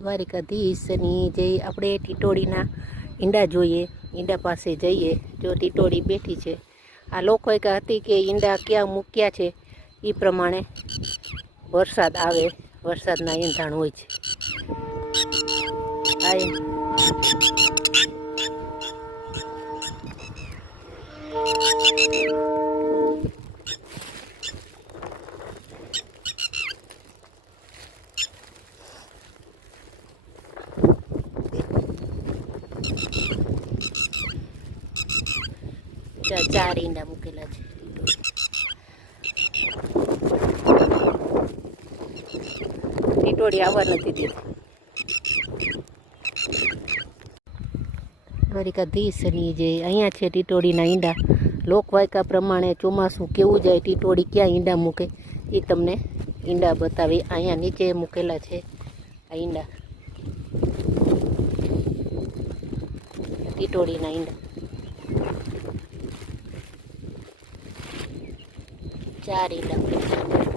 દ્વારિકાધીશની જય. આપણે ટીટોડીના ઈંડા જોઈએ, ઈંડા પાસે જઈએ. જો ટીટોડી બેઠી છે. આ લોકોએ હતી કે ઈંડા ક્યાં મૂક્યા છે એ પ્રમાણે વરસાદ આવે, વરસાદના એંધાણ હોય છે. ચાર ઈંડા મૂકેલા છે. ટીટોડી આવવા નથી દેતી. દ્વારિકાધીશની જે અહીંયા છે ટીટોડીના ઈંડા. લોકવાયકા પ્રમાણે ચોમાસું કેવું જાય, ટીટોડી ક્યાં ઈંડા મૂકે એ તમને ઈંડા બતાવી. અહીંયા નીચે મૂકેલા છે આ ઈંડા, ટીટોડીના ઈંડા. 4 ઈંડા.